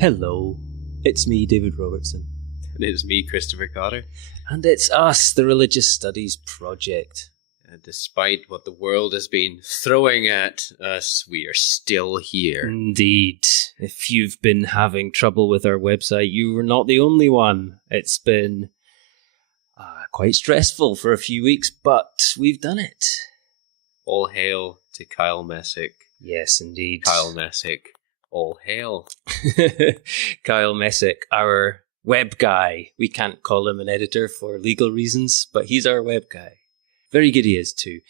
Hello, it's me, David Robertson. And it's me, Christopher Cotter. And it's us, the Religious Studies Project. And despite what the world has been throwing at us, we are still here. Indeed. If you've been having trouble with our website, you were not the only one. It's been quite stressful for a few weeks, but we've done it. All hail to Kyle Messick. Yes, indeed. Kyle Messick, all hail. Kyle Messick, our web guy. We can't call him an editor for legal reasons, but he's our web guy. Very good he is too.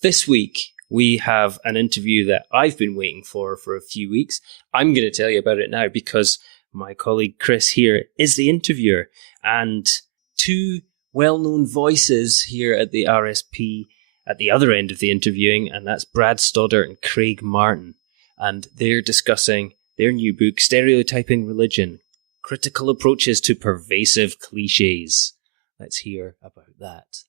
This week, we have an interview that I've been waiting for a few weeks. I'm going to tell you about it now because my colleague Chris here is the interviewer. And two well-known voices here at the RSP at the other end of the interviewing, and that's Brad Stoddard and Craig Martin. And they're discussing their new book, Stereotyping Religion, Critical Approaches to Pervasive Cliches. Let's hear about that.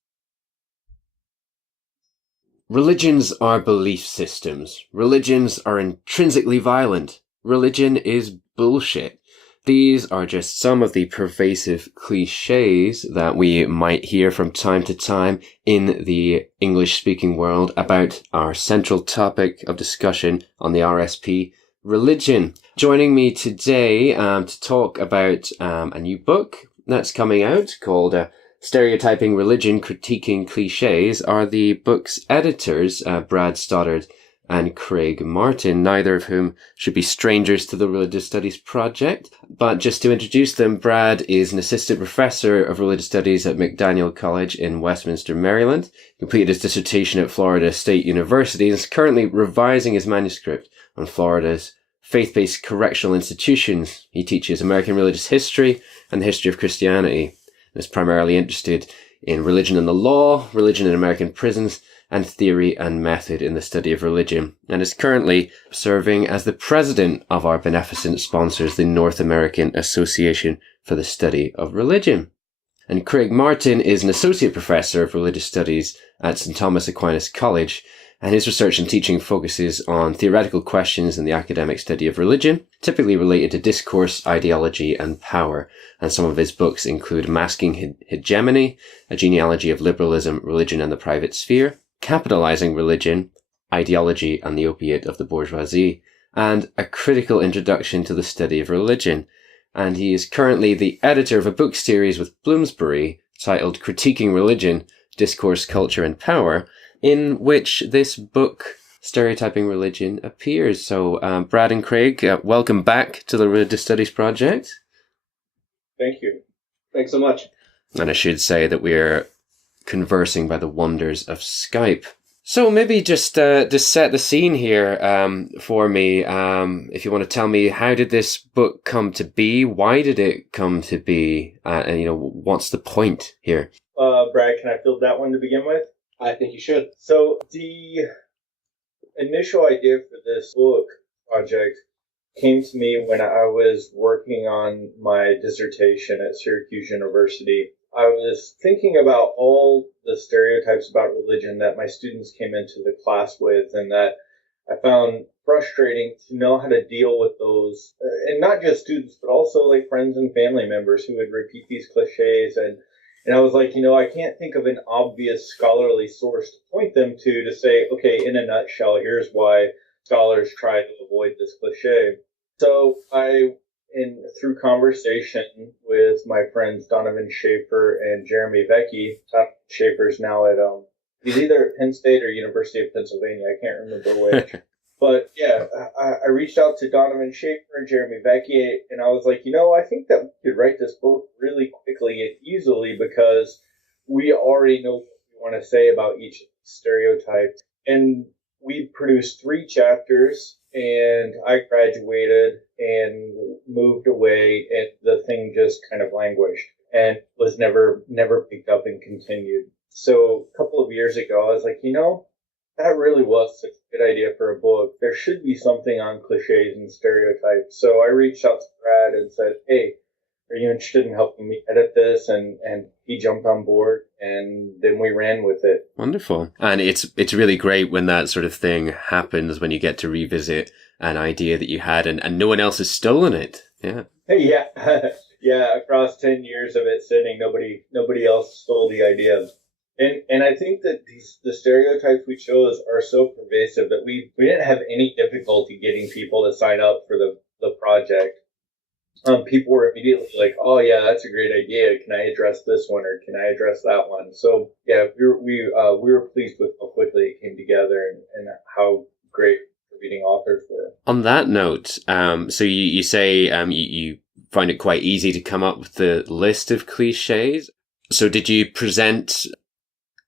Religions are belief systems. Religions are intrinsically violent. Religion is bullshit. These are just some of the pervasive cliches that we might hear from time to time in the English-speaking world about our central topic of discussion on the RSP, religion. Joining me today to talk about a new book that's coming out called Stereotyping Religion, Critiquing Cliches are the book's editors, Brad Stoddard and Craig Martin, neither of whom should be strangers to the Religious Studies Project. But just to introduce them, Brad is an assistant professor of religious studies at McDaniel College in Westminster, Maryland, completed his dissertation at Florida State University, and is currently revising his manuscript on Florida's faith-based correctional institutions. He teaches American religious history and the history of Christianity, and is primarily interested in religion and the law, religion in American prisons, and theory and method in the study of religion, and is currently serving as the president of our beneficent sponsors, the North American Association for the Study of Religion. And Craig Martin is an associate professor of religious studies at St. Thomas Aquinas College, and his research and teaching focuses on theoretical questions in the academic study of religion, typically related to discourse, ideology, and power. And some of his books include Masking Hegemony, A Genealogy of Liberalism, Religion and the Private Sphere, Capitalizing Religion, Ideology and the Opiate of the Bourgeoisie, and A Critical Introduction to the Study of Religion. And he is currently the editor of a book series with Bloomsbury titled Critiquing Religion, Discourse, Culture and Power, in which this book, Stereotyping Religion, appears. So, Brad and Craig, welcome back to the Religious Studies Project. Thank you. Thanks so much. And I should say that we're conversing by the wonders of Skype. So maybe just set the scene here for me. If you want to tell me, how did this book come to be? Why did it come to be? And what's the point here? Brad, can I field that one to begin with? I think you should. So the initial idea for this book project came to me when I was working on my dissertation at Syracuse University. I was thinking about all the stereotypes about religion that my students came into the class with, and that I found frustrating to know how to deal with those, and not just students, but also like friends and family members who would repeat these cliches. And I was like, I can't think of an obvious scholarly source to point them to say, okay, in a nutshell, here's why scholars try to avoid this cliche. So through conversation with my friends Donovan Schaefer and Jeremy Vecchi, Schaefer's now at he's either at Penn State or University of Pennsylvania. I can't remember which. But yeah, I reached out to Donovan Schaefer and Jeremy Vecchi, and I was like, I think that we could write this book really quickly and easily because we already know what we want to say about each stereotype. And we produced 3 chapters, and I graduated and moved away, and the thing just kind of languished and was never picked up and continued. So a couple of years ago, I was like, that really was such a good idea for a book. There should be something on cliches and stereotypes. So I reached out to Brad and said, hey, are you interested in helping me edit this? And he jumped on board, and then we ran with it. Wonderful. And it's really great when that sort of thing happens, when you get to revisit an idea that you had and no one else has stolen it. Yeah. Yeah, yeah. Across 10 years of it sitting, nobody else stole the idea. And I think that the stereotypes we chose are so pervasive that we didn't have any difficulty getting people to sign up for the project. People were immediately like, "Oh yeah, that's a great idea. Can I address this one or can I address that one?" So yeah, we were pleased with how quickly it came together and how great the reading authors were. On that note, so you say you find it quite easy to come up with the list of cliches. So did you present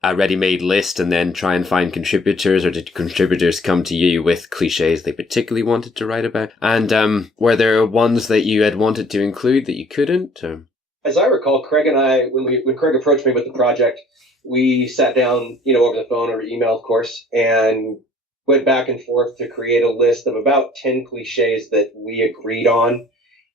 a ready-made list and then try and find contributors, or did contributors come to you with cliches they particularly wanted to write about? And were there ones that you had wanted to include that you couldn't? Or? As I recall, Craig and I, when Craig approached me with the project, we sat down, over the phone or email, of course, and went back and forth to create a list of about 10 cliches that we agreed on.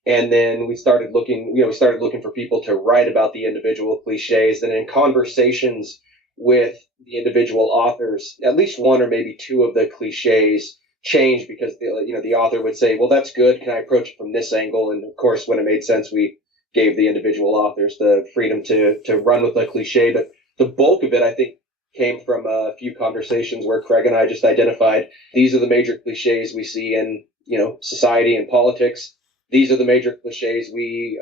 And then we started looking for people to write about the individual cliches. And in conversations with the individual authors, at least one or maybe two of the cliches changed because the author would say, "Well, that's good. Can I approach it from this angle?" And of course, when it made sense, we gave the individual authors the freedom to run with the cliche. But the bulk of it, I think, came from a few conversations where Craig and I just identified these are the major cliches we see in society and politics. These are the major cliches we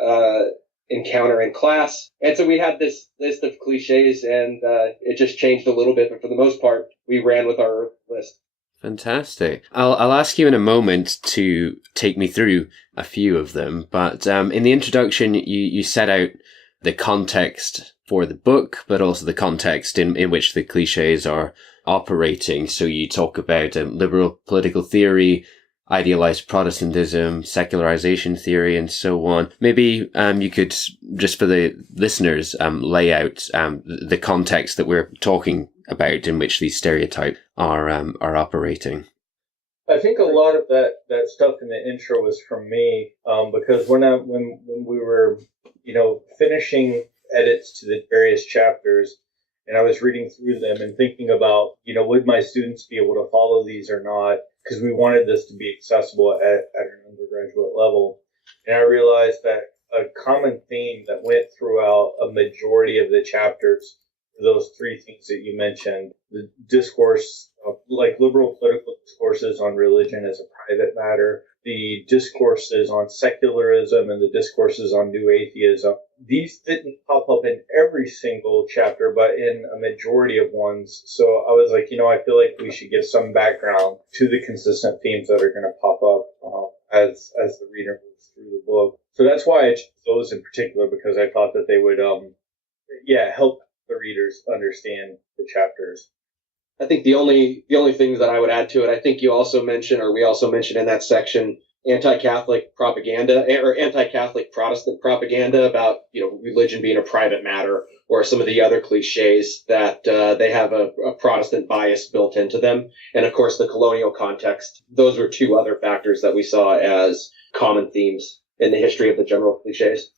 encounter in class. And so we had this list of cliches, and it just changed a little bit. But for the most part, we ran with our list. Fantastic. I'll ask you in a moment to take me through a few of them. But in the introduction, you set out the context for the book, but also the context in which the cliches are operating. So you talk about liberal political theory, idealized Protestantism, secularization theory, and so on. Maybe you could, just for the listeners, lay out the context that we're talking about in which these stereotypes are operating. I think a lot of that stuff in the intro was from me, because when we were finishing edits to the various chapters, and I was reading through them and thinking about would my students be able to follow these or not, because we wanted this to be accessible at an undergraduate level. And I realized that a common theme that went throughout a majority of the chapters were those three things that you mentioned: the discourse, like liberal political discourses on religion as a private matter, the discourses on secularism, and the discourses on new atheism. These didn't pop up in every single chapter, but in a majority of ones. So I was like, I feel like we should give some background to the consistent themes that are going to pop up as the reader moves through the book. So that's why I chose those in particular, because I thought that they would, help the readers understand the chapters. I think the only thing that I would add to it, I think we also mentioned in that section, anti-Catholic propaganda or anti-Catholic Protestant propaganda about, religion being a private matter, or some of the other cliches that they have a Protestant bias built into them. And of course, the colonial context. Those were two other factors that we saw as common themes in the history of the general cliches.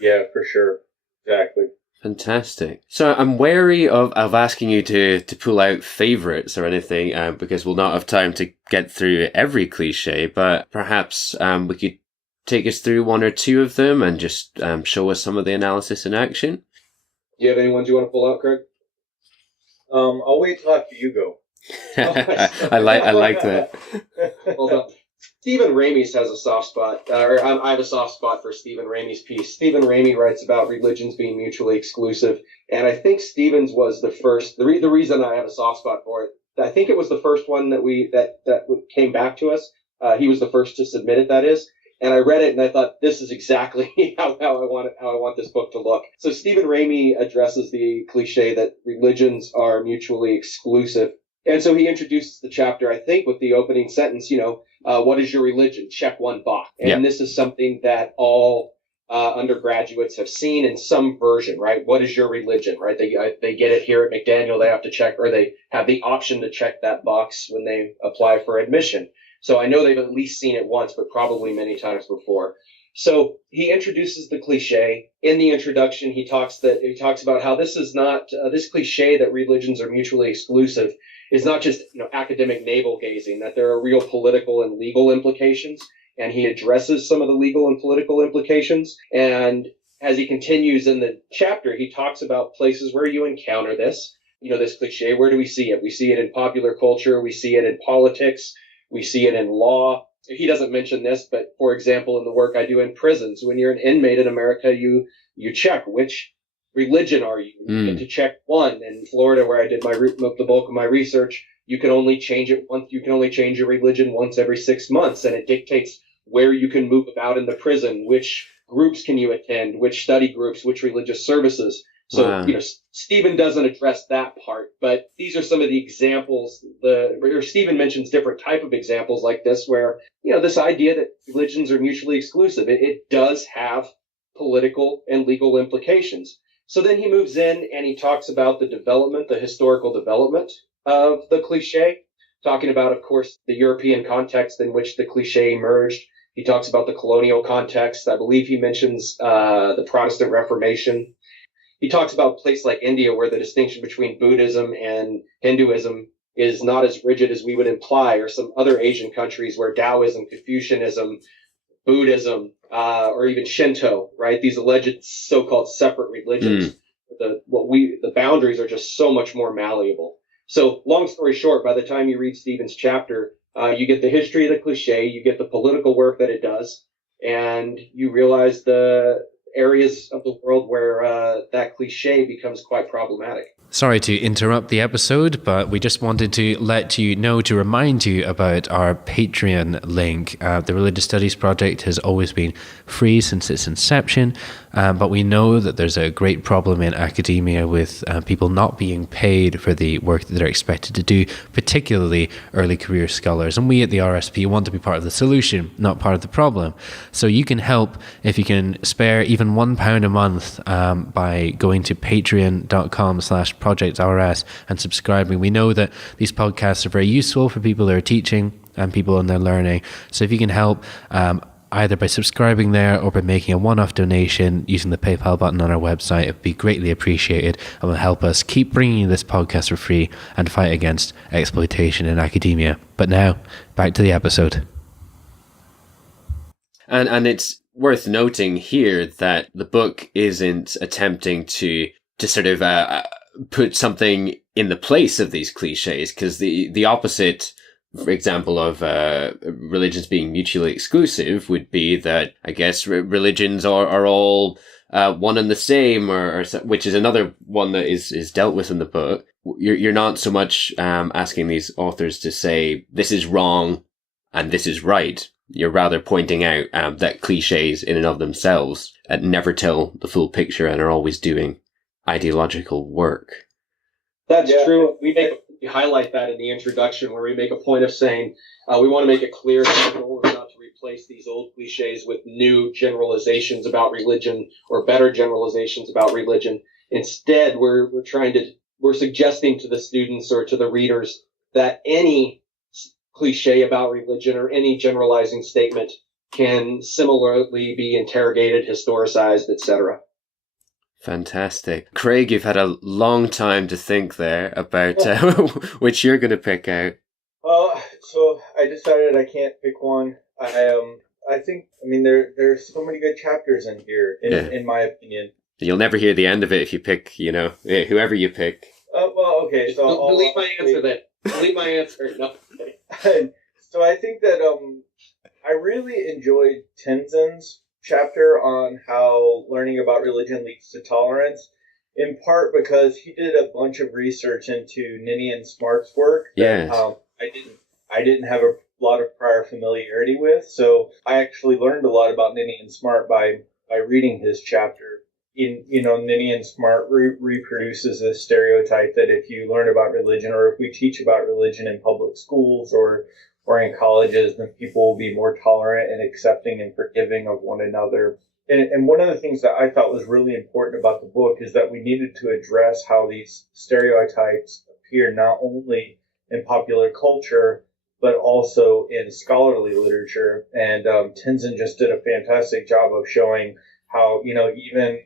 Yeah, for sure. Exactly. Fantastic. So I'm wary of asking you to pull out favorites or anything, because we'll not have time to get through every cliche, but perhaps we could take us through one or two of them and just show us some of the analysis in action. Do you have any ones you want to pull out, Craig? I'll wait till after you go. I like that. Hold up. Stephen Ramey's has a soft spot, I have a soft spot for Stephen Ramey's piece. Stephen Ramey writes about religions being mutually exclusive, and I think Stephen's was the first. The reason I have a soft spot for it, I think it was the first one that came back to us. He was the first to submit it, that is. And I read it and I thought, this is exactly how I want this book to look. So Stephen Ramey addresses the cliche that religions are mutually exclusive. And so he introduces the chapter, I think, with the opening sentence, what is your religion? Check one box. And This is something that all undergraduates have seen in some version, right? What is your religion, right? They get it here at McDaniel. They have to check, or they have the option to check that box when they apply for admission. So I know they've at least seen it once, but probably many times before. So he introduces the cliche. In the introduction, he talks about how this is not this cliche that religions are mutually exclusive is not just academic navel gazing, that there are real political and legal implications. and he addresses some of the legal and political implications. And as he continues in the chapter, he talks about places where you encounter this. This cliche, where do we see it? We see it in popular culture. We see it in politics. We see it in law. He doesn't mention this, but for example, in the work I do in prisons, when you're an inmate in America, you check which religion are you. You get to check one. In Florida, where I did the bulk of my research, you can only change it once. You can only change your religion once every 6 months, and it dictates where you can move about in the prison, which groups can you attend, which study groups, which religious services. So, Wow. Stephen doesn't address that part, but these are some of the examples. Stephen mentions different type of examples like this, where, this idea that religions are mutually exclusive, it does have political and legal implications. So then he moves in and he talks about the historical development of the cliche, talking about, of course, the European context in which the cliche emerged. He talks about the colonial context. I believe he mentions the Protestant Reformation. He talks about a place like India, where the distinction between Buddhism and Hinduism is not as rigid as we would imply, or some other Asian countries where Taoism, Confucianism, Buddhism, or even Shinto, right? These alleged so-called separate religions, the boundaries are just so much more malleable. So, long story short, by the time you read Stephen's chapter, you get the history of the cliche, you get the political work that it does, and you realize the areas of the world where that cliche becomes quite problematic. Sorry to interrupt the episode, but we just wanted to let you know, to remind you about our Patreon link. The Religious Studies Project has always been free since its inception, but we know that there's a great problem in academia with people not being paid for the work that they're expected to do, particularly early career scholars. And we at the RSP want to be part of the solution, not part of the problem. So you can help if you can spare even £1 a month by going to patreon.com/projectrs and subscribing. We know that these podcasts are very useful for people who are teaching and people in their learning. So if you can help either by subscribing there or by making a one-off donation using the PayPal button on our website, it would be greatly appreciated and will help us keep bringing you this podcast for free and fight against exploitation in academia. But now, back to the episode. And it's worth noting here that the book isn't attempting to sort of put something in the place of these cliches, because the opposite, for example, of religions being mutually exclusive would be that, I guess, religions are all one and the same, or which is another one that is dealt with in the book. You're not so much asking these authors to say this is wrong and this is right. You're rather pointing out that cliches in and of themselves never tell the full picture and are always doing ideological work. That's true. We highlight that in the introduction, where we make a point of saying we want to make it clear that the goal is not to replace these old cliches with new generalizations about religion or better generalizations about religion. Instead, we're suggesting to the students or to the readers that any cliche about religion or any generalizing statement can similarly be interrogated, historicized, etc. Fantastic. Craig, you've had a long time to think there about which you're going to pick out. Well, so I decided I can't pick one. I think, there's so many good chapters in here, in my opinion. You'll never hear the end of it if you pick, whoever you pick. Well, okay, so Delete my answer then. Delete my answer. No. So I think that I really enjoyed Tenzin's chapter on how learning about religion leads to tolerance, in part because he did a bunch of research into Ninian Smart's work that I didn't have a lot of prior familiarity with. So I actually learned a lot about Ninian Smart by reading his chapter. Ninian Smart reproduces this stereotype that if you learn about religion, or if we teach about religion in public schools or in colleges, then people will be more tolerant and accepting and forgiving of one another. And one of the things that I thought was really important about the book is that we needed to address how these stereotypes appear not only in popular culture, but also in scholarly literature. And Tenzin just did a fantastic job of showing how, even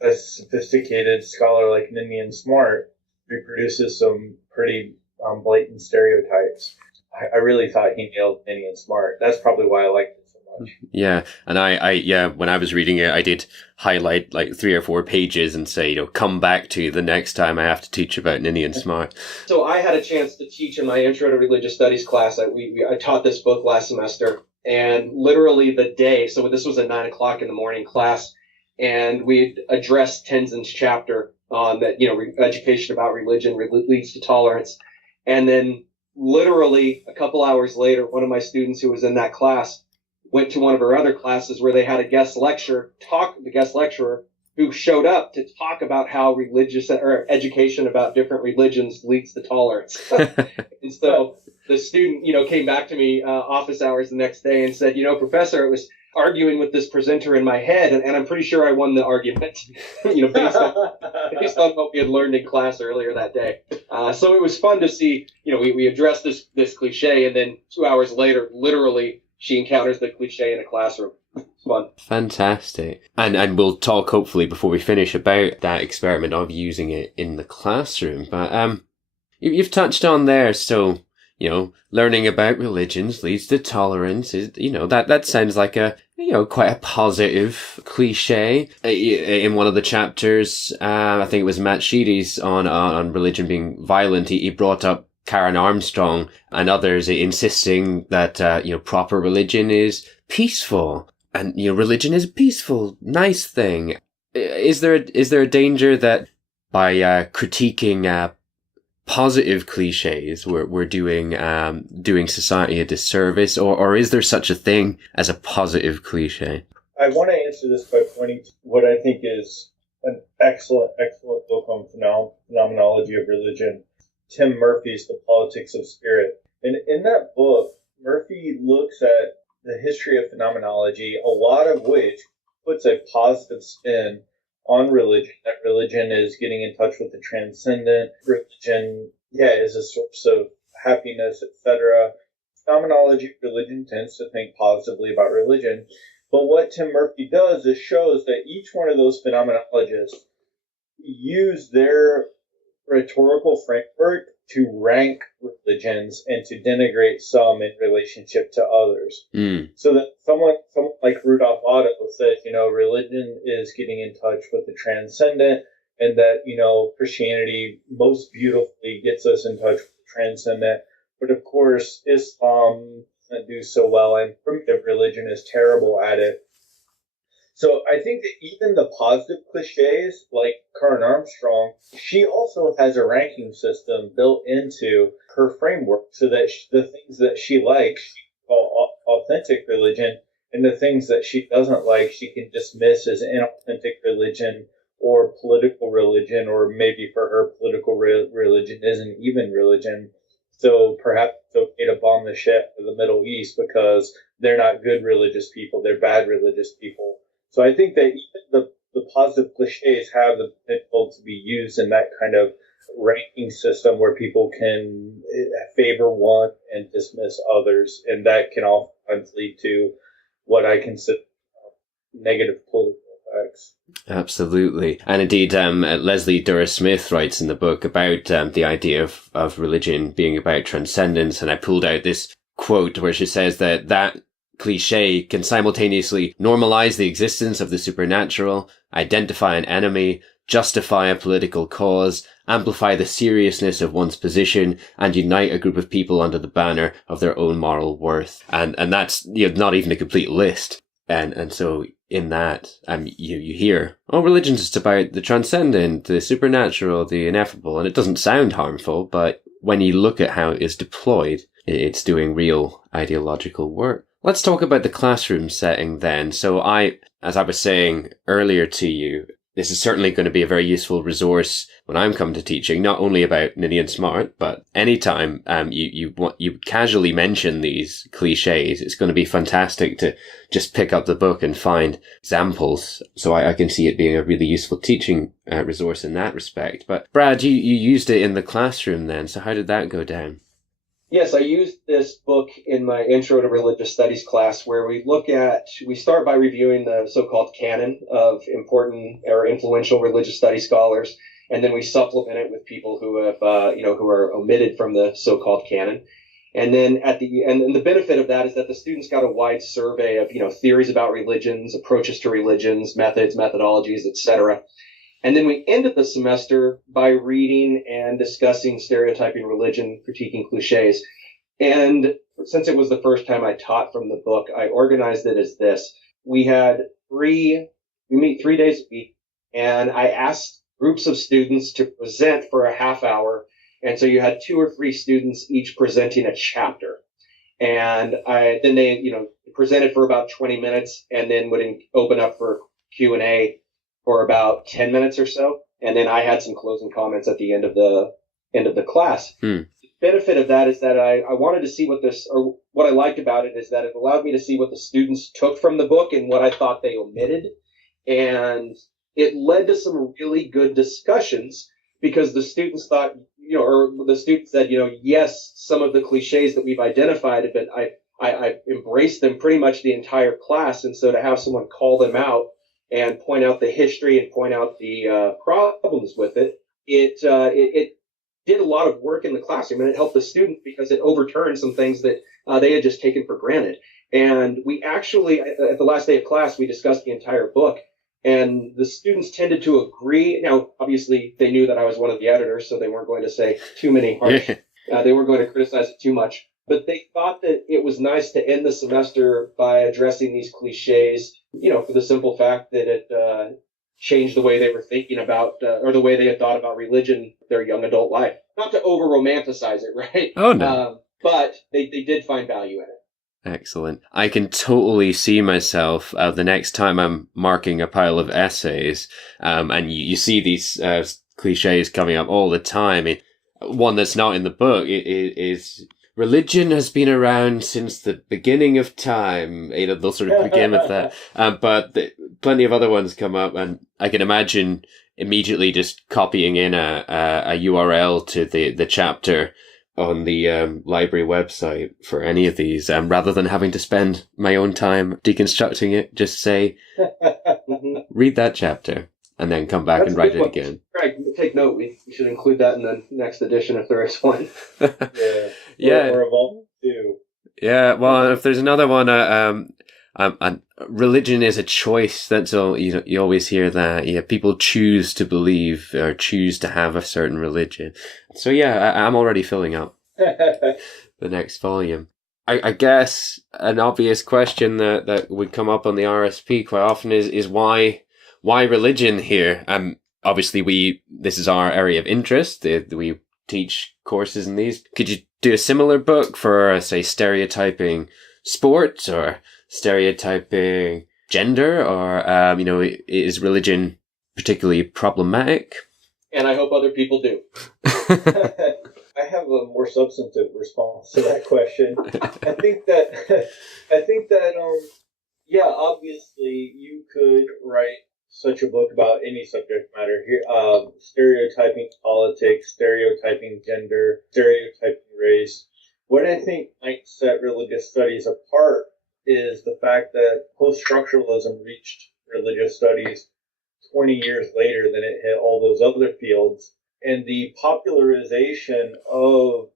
a sophisticated scholar like Ninian Smart reproduces some pretty blatant stereotypes. I really thought he nailed Ninian Smart. That's probably why I liked it so much. Yeah. And I when I was reading it, I did highlight like 3 or 4 pages and say, come back to the next time I have to teach about Ninny and Smart. So I had a chance to teach in my Intro to Religious Studies class. I taught this book last semester, and literally the day, so this was a 9 o'clock in the morning class, and we addressed Tenzin's chapter on that, education about religion leads to tolerance. And then literally a couple hours later, one of my students who was in that class went to one of her other classes where they had a the guest lecturer who showed up to talk about how religious or education about different religions leads to tolerance. And so the student, came back to me office hours the next day and said, Professor, it was arguing with this presenter in my head, and I'm pretty sure I won the argument, based on what we had learned in class earlier that day. So it was fun to see, we addressed this cliche, and then 2 hours later, literally, she encounters the cliche in a classroom. It's fun. Fantastic. And we'll talk, hopefully, before we finish about that experiment of using it in the classroom. But you've touched on there, so, learning about religions leads to tolerance. That sounds like quite a positive cliche. In one of the chapters, I think it was Matt Sheedy's on religion being violent, he brought up Karen Armstrong and others insisting that, proper religion is peaceful. And, religion is a peaceful, nice thing. Is there a danger that by critiquing positive cliches we're doing society a disservice, or is there such a thing as a positive cliche? I want to answer this by pointing to what I think is an excellent book on phenomenology of religion, Tim Murphy's The Politics of Spirit. And in that book, Murphy looks at the history of phenomenology, a lot of which puts a positive spin on religion, that religion is getting in touch with the transcendent, religion, is a source of happiness, etc. Phenomenology of religion tends to think positively about religion, but what Tim Murphy does is shows that each one of those phenomenologists use their rhetorical framework to rank religions and to denigrate some in relationship to others. So that someone like Rudolf Otto says, religion is getting in touch with the transcendent, and that, Christianity most beautifully gets us in touch with the transcendent. But of course, Islam doesn't do so well, and primitive religion is terrible at it. So I think that even the positive cliches, like Karen Armstrong, she also has a ranking system built into her framework so that the things that she likes, she can call authentic religion, and the things that she doesn't like, she can dismiss as inauthentic religion or political religion, or maybe for her, political religion isn't even religion. So perhaps it's okay to bomb the shit for the Middle East because they're not good religious people, they're bad religious people. So I think that even the positive cliches have the potential to be used in that kind of ranking system where people can favor one and dismiss others, and that can oftentimes lead to what I consider negative political effects. Absolutely. And indeed, Leslie Durr-Smith writes in the book about the idea of religion being about transcendence, and I pulled out this quote where she says that cliche can simultaneously normalize the existence of the supernatural, identify an enemy, justify a political cause, amplify the seriousness of one's position, and unite a group of people under the banner of their own moral worth. And that's not even a complete list. And so in that, you hear, religion's just about the transcendent, the supernatural, the ineffable, and it doesn't sound harmful, but when you look at how it is deployed, it's doing real ideological work. Let's talk about the classroom setting then. So as I was saying earlier to you, this is certainly going to be a very useful resource when I'm come to teaching, not only about Ninny and Smart, but anytime you casually mention these cliches, it's going to be fantastic to just pick up the book and find examples. So I can see it being a really useful teaching resource in that respect. But Brad, you used it in the classroom then. So how did that go down? Yes, I used this book in my Intro to Religious Studies class, where we start by reviewing the so-called canon of important or influential religious studies scholars, and then we supplement it with people who have, who are omitted from the so-called canon. And then and the benefit of that is that the students got a wide survey of, theories about religions, approaches to religions, methods, methodologies, etc. And then we ended the semester by reading and discussing Stereotyping Religion, Critiquing Cliches. And since it was the first time I taught from the book, I organized it as this. We meet 3 days a week, and I asked groups of students to present for a half hour. And so you had 2 or 3 students each presenting a chapter. And then they, presented for about 20 minutes and then would open up for Q&A for about 10 minutes or so. And then I had some closing comments at the end of the class. The benefit of that is that I wanted to see what I liked about it is that it allowed me to see what the students took from the book and what I thought they omitted. And it led to some really good discussions because the students thought, or the students said, yes, some of the cliches that we've identified have been, I embraced them pretty much the entire class. And so to have someone call them out and point out the history and point out the problems with it, it did a lot of work in the classroom, and it helped the students because it overturned some things that they had just taken for granted. And we actually, at the last day of class, we discussed the entire book, and the students tended to agree. Now, obviously, they knew that I was one of the editors, so they weren't going to say too many harsh. They weren't going to criticize it too much. But they thought that it was nice to end the semester by addressing these cliches, for the simple fact that it changed the way they were thinking about, or the way they had thought about religion, their young adult life. Not to over-romanticize it, right? Oh, no. But they did find value in it. Excellent. I can totally see myself the next time I'm marking a pile of essays, and you see these cliches coming up all the time. One that's not in the book is religion has been around since the beginning of time. They'll sort of begin with that. But plenty of other ones come up, and I can imagine immediately just copying in a URL to the chapter on the library website for any of these, rather than having to spend my own time deconstructing it. Just say, read that chapter, and then come back and write it again. Greg, take note. We should include that in the next edition if there is one. Yeah. Or Evolve 2. Yeah, well, if there's another one, religion is a choice. That's all. You always hear that. Yeah, people choose to believe or choose to have a certain religion. So yeah, I'm already filling up the next volume. I guess an obvious question that would come up on the RSP quite often is why religion here? Obviously this is our area of interest. We teach courses in these. Could you do a similar book for, say, stereotyping sports or stereotyping gender, or is religion particularly problematic? And I hope other people do. I have a more substantive response to that question. I think that obviously you could write such a book about any subject matter here. Stereotyping politics, stereotyping gender, stereotyping race. What I think might set religious studies apart is the fact that post-structuralism reached religious studies 20 years later than it hit all those other fields. And the popularization of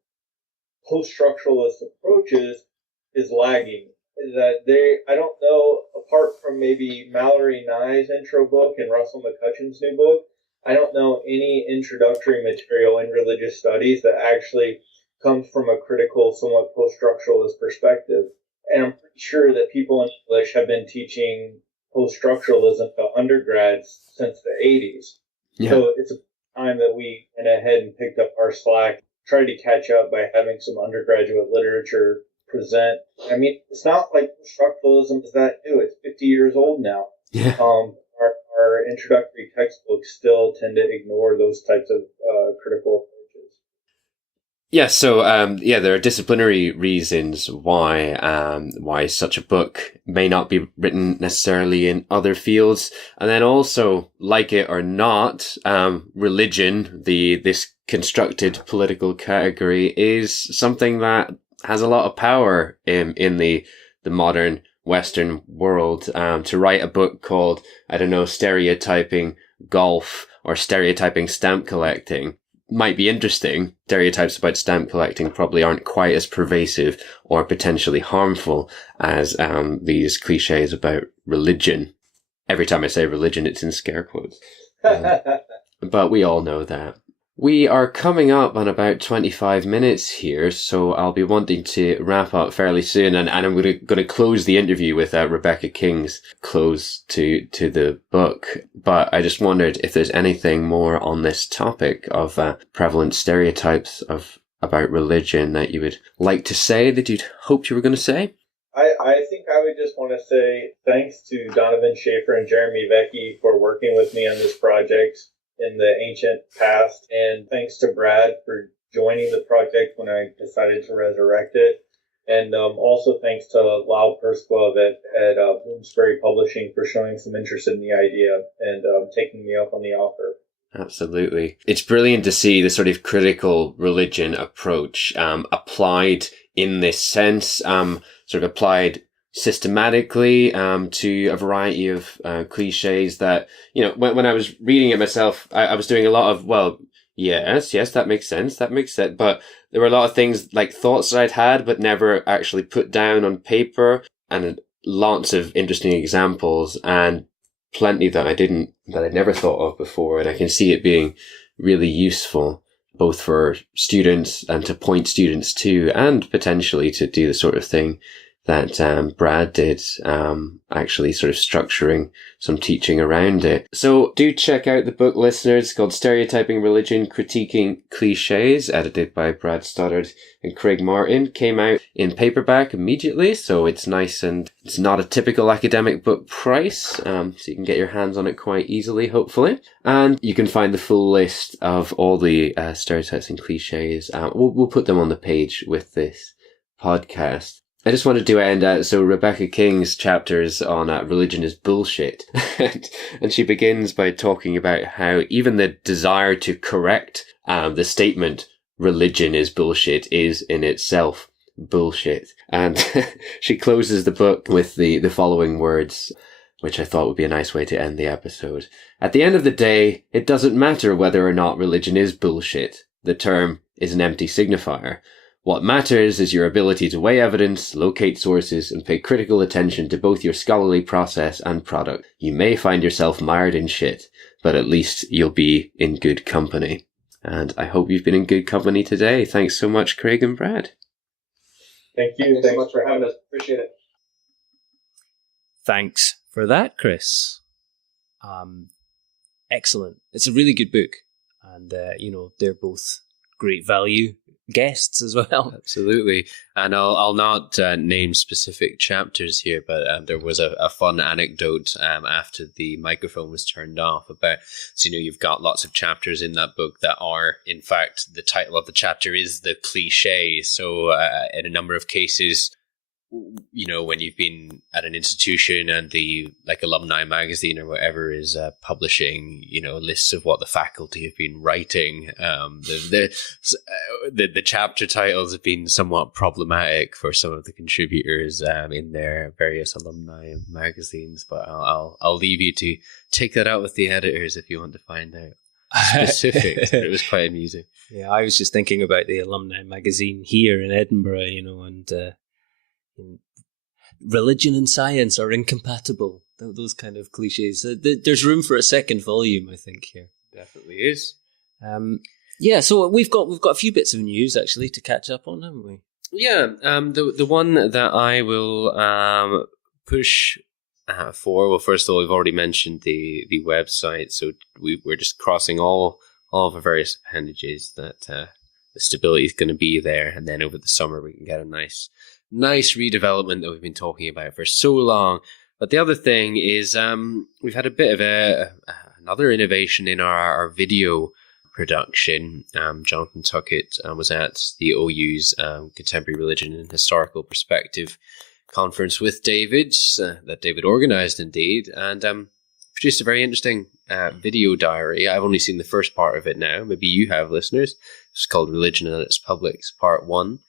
post-structuralist approaches is lagging. I don't know, apart from maybe Mallory Nye's intro book and Russell McCutcheon's new book, I don't know any introductory material in religious studies that actually comes from a critical, somewhat post-structuralist perspective. And I'm pretty sure that people in English have been teaching post-structuralism to undergrads since the 80s. Yeah. So it's a time that we went ahead and picked up our slack, tried to catch up by having some undergraduate literature present. I mean, it's not like structuralism is that new. It's 50 years old now. Yeah. Our introductory textbooks still tend to ignore those types of critical approaches. Yeah, so there are disciplinary reasons why such a book may not be written necessarily in other fields, and then also, like it or not, religion, this constructed political category, is something that has a lot of power in the modern Western world. To write a book called, Stereotyping Golf or Stereotyping Stamp Collecting, might be interesting, stereotypes about stamp collecting probably aren't quite as pervasive or potentially harmful as these cliches about religion. Every time I say religion, it's in scare quotes. But we all know that. We are coming up on about 25 minutes here, so I'll be wanting to wrap up fairly soon, and I'm going to close the interview with Rebecca King's close to the book. But I just wondered if there's anything more on this topic of prevalent stereotypes about religion that you would like to say, that you'd hoped you were going to say. I think I would just want to say thanks to Donovan Schaefer and Jeremy Vecchi for working with me on this project in the ancient past, and thanks to Brad for joining the project when I decided to resurrect it, and also thanks to Lau Persquov at Bloomsbury Publishing for showing some interest in the idea and taking me up on the offer. Absolutely. It's brilliant to see the sort of critical religion approach applied in this sense, sort of applied systematically to a variety of cliches that, you know, when I was reading it myself, I was doing a lot of, well, yes, that makes sense, but there were a lot of things like thoughts that I'd had but never actually put down on paper, and lots of interesting examples and plenty that I'd never thought of before, and I can see it being really useful both for students and to point students to, and potentially to do the sort of thing that Brad did, actually sort of structuring some teaching around it. So do check out the book, listeners. It's called Stereotyping Religion, Critiquing Cliches, edited by Brad Stoddard and Craig Martin. Came out in paperback immediately, so it's nice, and it's not a typical academic book price, so you can get your hands on it quite easily, hopefully. And you can find the full list of all the stereotypes and cliches. We'll put them on the page with this podcast. I just wanted to end so Rebecca King's chapters on religion is bullshit. And she begins by talking about how even the desire to correct the statement religion is bullshit is in itself bullshit. And she closes the book with the following words, which I thought would be a nice way to end the episode. At the end of the day, it doesn't matter whether or not religion is bullshit. The term is an empty signifier. What matters is your ability to weigh evidence, locate sources, and pay critical attention to both your scholarly process and product. You may find yourself mired in shit, but at least you'll be in good company. And I hope you've been in good company today. Thanks so much, Craig and Brad. Thank you. Thanks so much for having us. Appreciate it. Thanks for that, Chris. Excellent. It's a really good book. And, they're both great value guests as well. Absolutely. And I'll not name specific chapters here, but there was a fun anecdote after the microphone was turned off about, so you've got lots of chapters in that book that are, in fact, the title of the chapter is the cliche. So in a number of cases, when you've been at an institution and the alumni magazine or whatever is publishing, lists of what the faculty have been writing, the chapter titles have been somewhat problematic for some of the contributors in their various alumni magazines. But I'll leave you to take that out with the editors if you want to find out specifics. But it was quite amusing. Yeah, I was just thinking about the alumni magazine here in Edinburgh, and religion and science are incompatible. Those kind of cliches. There's room for a second volume, I think, here. Definitely is. So we've got a few bits of news actually to catch up on, haven't we? Yeah. The one that I will push for. Well, first of all, we've already mentioned the website, so we're just crossing all of our various appendages that the stability is going to be there, and then over the summer we can get a nice redevelopment that we've been talking about for so long. But the other thing is we've had a bit of another innovation in our video production. Jonathan Tuckett was at the OU's Contemporary Religion and Historical Perspective conference with David, that David organised indeed, and produced a very interesting video diary. I've only seen the first part of it now. Maybe you have, listeners. It's called Religion and Its Publics, Part 1.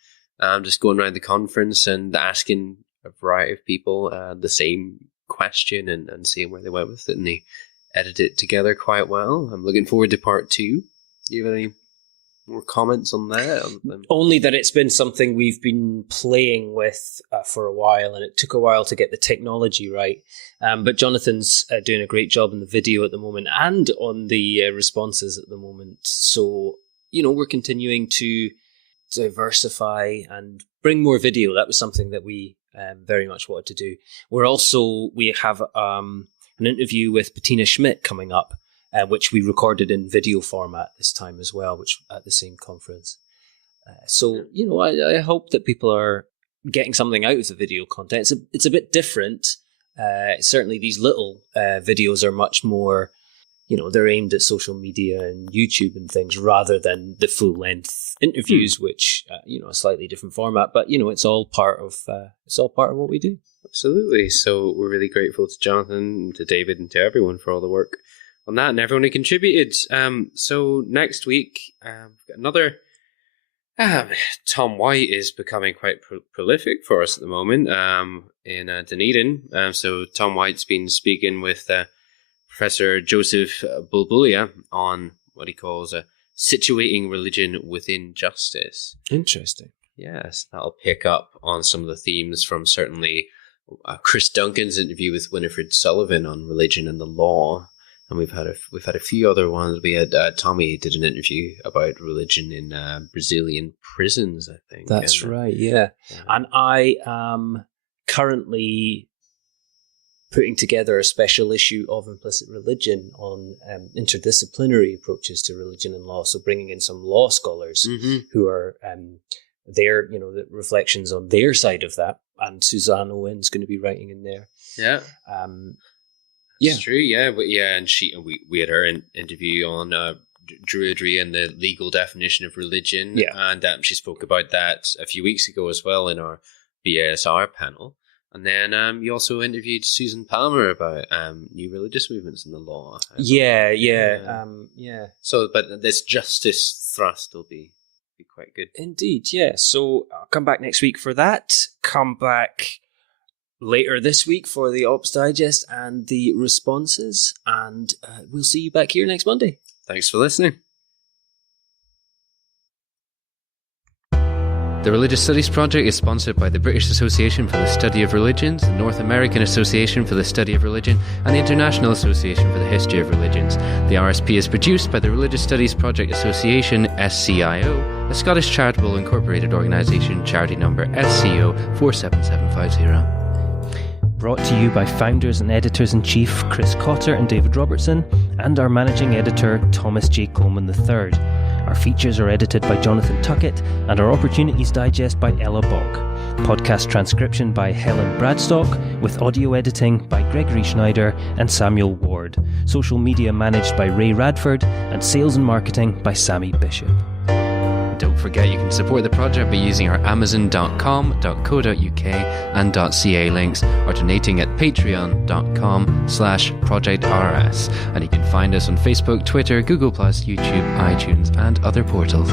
Just going around the conference and asking a variety of people the same question and seeing where they went with it, and they edited it together quite well. I'm looking forward to Part 2. Do you have any More comments on that? Only that it's been something we've been playing with for a while, and it took a while to get the technology right. But Jonathan's doing a great job in the video at the moment and on the responses at the moment. So, we're continuing to diversify and bring more video. That was something that we very much wanted to do. We have an interview with Bettina Schmidt coming up, which we recorded in video format this time as well, which at the same conference. I hope that people are getting something out of the video content. It's a bit different. Certainly these little videos are much more, they're aimed at social media and YouTube and things rather than the full-length interviews, which, a slightly different format. But, it's all part of what we do. Absolutely. So we're really grateful to Jonathan, to David, and to everyone for all the work on that, and everyone who contributed. So next week, we've got another. Tom White is becoming quite prolific for us at the moment in Dunedin. So Tom White's been speaking with Professor Joseph Bulbulia on what he calls situating religion within justice. Interesting. Yes, that'll pick up on some of the themes from certainly Chris Duncan's interview with Winifred Sullivan on religion and the law. And we've had a few other ones. We had Tommy did an interview about religion in Brazilian prisons, I think. That's right, yeah. And I am currently putting together a special issue of Implicit Religion on interdisciplinary approaches to religion and law. So bringing in some law scholars who are the reflections on their side of that. And Suzanne Owen's going to be writing in there. Yeah. It's true, yeah. But and we had her interview on Druidry and the legal definition of religion. Yeah. And she spoke about that a few weeks ago as well in our BASR panel. And then you also interviewed Susan Palmer about new religious movements in the law. Yeah. So, but this justice thrust will be quite good. Indeed, yeah. So I'll come back next week for that. Come back later this week for the Ops Digest and the responses. And we'll see you back here next Monday. Thanks for listening. The Religious Studies Project is sponsored by the British Association for the Study of Religions, the North American Association for the Study of Religion, and the International Association for the History of Religions. The RSP is produced by the Religious Studies Project Association, SCIO, a Scottish charitable incorporated organisation, charity number SCO 47750. Brought to you by founders and editors-in-chief Chris Cotter and David Robertson, and our managing editor Thomas J. Coleman III. Our features are edited by Jonathan Tuckett, and our Opportunities Digest by Ella Bock. Podcast transcription by Helen Bradstock, with audio editing by Gregory Schneider and Samuel Ward. Social media managed by Ray Radford, and sales and marketing by Sammy Bishop. Don't forget you can support the project by using our amazon.com.co.uk and .ca links, or donating at patreon.com/projectrs. And you can find us on Facebook, Twitter, Google+, YouTube, iTunes and other portals.